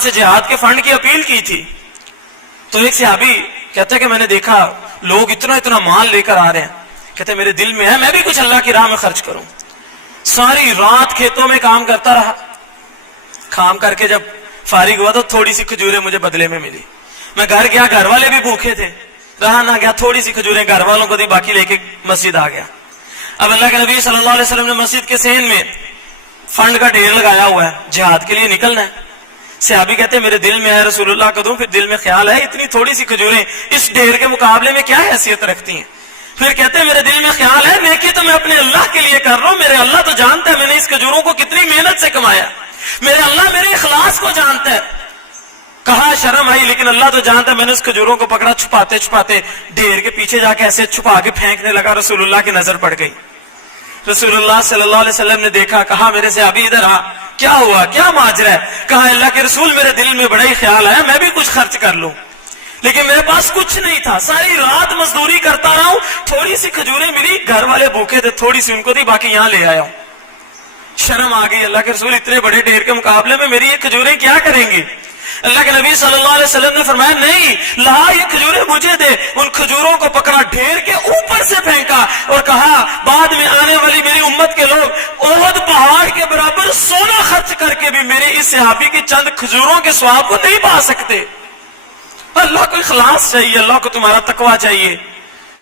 سے جہاد کے فنڈ کی اپیل کی تھی. تو ایک صحابی کہتا ہے کہ میں نے دیکھا لوگ اتنا اتنا مال لے کر آ رہے ہیں. کہتے میرے دل میں ہے میں بھی کچھ اللہ کی راہ میں خرچ کروں. ساری رات کھیتوں میں کام کرتا رہا. کام کر کے جب فارغ ہوا تو تھوڑی سی کھجوریں مجھے بدلے میں ملی. میں گھر گیا, گھر والے بھی بھوکے تھے, رہا نہ گیا, تھوڑی سی کھجوریں گھر والوں کو دی, باقی لے کے مسجد آ گیا. اب اللہ کے نبی صلی اللہ علیہ وسلم نے مسجد کے صحن میں فنڈ کا ڈھیر لگایا ہوا ہے, جہاد کے لیے نکلنا ہے. صحابی کہتے ہیں میرے دل میں ہے رسول اللہ کو دوں, پھر دل میں خیال ہے اتنی تھوڑی سی کھجوریں اس ڈھیر کے مقابلے میں کیا حیثیت رکھتی ہیں. پھر کہتے ہیں میرے دل میں خیال ہے نیکی تو میں اپنے اللہ کے لیے کر رہا ہوں, میرے اللہ تو جانتا ہے میں نے اس کھجوروں کو کتنی محنت سے کمایا, میرے اللہ میرے اخلاص کو جانتا ہے. کہا شرم آئی, لیکن اللہ تو جانتا ہے میں نے اس کھجوروں کو پکڑا, چھپاتے چھپاتے ڈھیر کے پیچھے جا کے ایسے چھپا کے پھینکنے لگا. رسول اللہ کی نظر پڑ گئی. رسول اللہ صلی اللہ علیہ وسلم نے دیکھا, کہا میرے صحابی ادھر آ, کیا ہوا, کیا ماجرا ہے. کہا اللہ کے رسول میرے دل میں بڑا ہی خیال ہے میں بھی کچھ خرچ کر لوں, لیکن میرے پاس کچھ نہیں تھا, ساری رات مزدوری کرتا رہا ہوں, تھوڑی سی کھجوریں ملی, گھر والے بھوکے تھے, تھوڑی سی ان کو دی, باقی یہاں لے آیا ہوں. شرم آ گئی, اللہ کے رسول اتنے بڑے ڈھیر کے مقابلے میں میری یہ کھجوریں کیا کریں گے. اللہ کے نبی صلی اللہ علیہ وسلم نے فرمایا نہیں, لا یہ کھجوریں مجھے دے. ان کھجوروں کو پکڑا, ڈھیر کے اوپر سے پھینکا اور کہا بعد میں آنے والی میری امت کے لوگ احد پہاڑ کے برابر سونا خرچ کر کے بھی میرے اس صحابی کی چند کھجوروں کے ثواب کو نہیں پا سکتے. اللہ کو اخلاص چاہیے, اللہ کو تمہارا تقویٰ چاہیے.